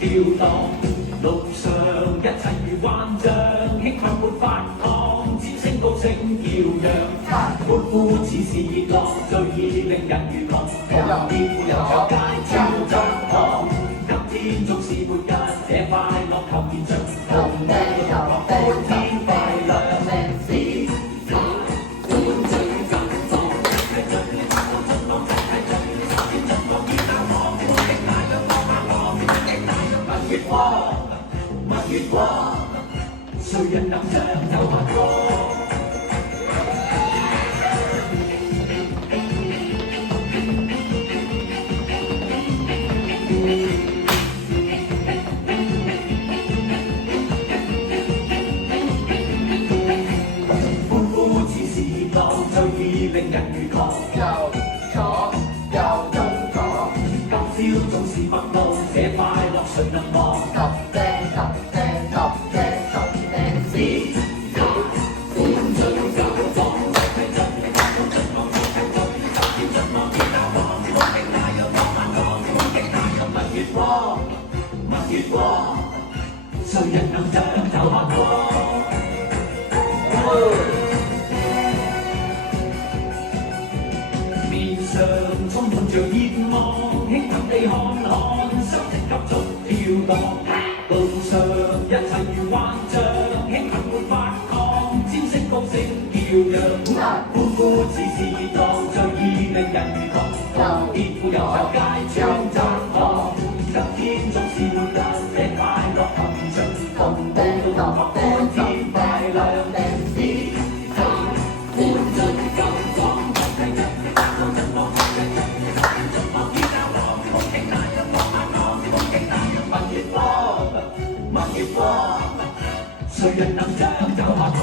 跳蕩，路上一切如幻象，興奮沒法抗，尖聲高聲叫嚷，歡呼似是熱浪，最易令人如狂，狂熱富有着街招張狂。今天總是末日，這快樂求現象，同你同樂歡天快亮。蜜月光，誰人能將就下歌？歡呼似是熱浪，最易令人如狂。右左右中左，今朝總是陌路，這快樂誰能忘？蜜月光，誰人能將就下歌？面上充滿着熱望，興奮地看看，心情急速跳蕩。路上一切如幻象，興奮沒法抗，尖聲高聲叫嚷，歡呼似是熱浪，最易令人如狂。熱富有着街張張狂。今天總是末日，這快樂求現象，同步到同學歡天快亮。歡進舊裝，繼續打到震浪，繼續進望見教堂，夢境大讓我眼望，夢境大讓蜜月光，蜜月光，誰人能將就下歌？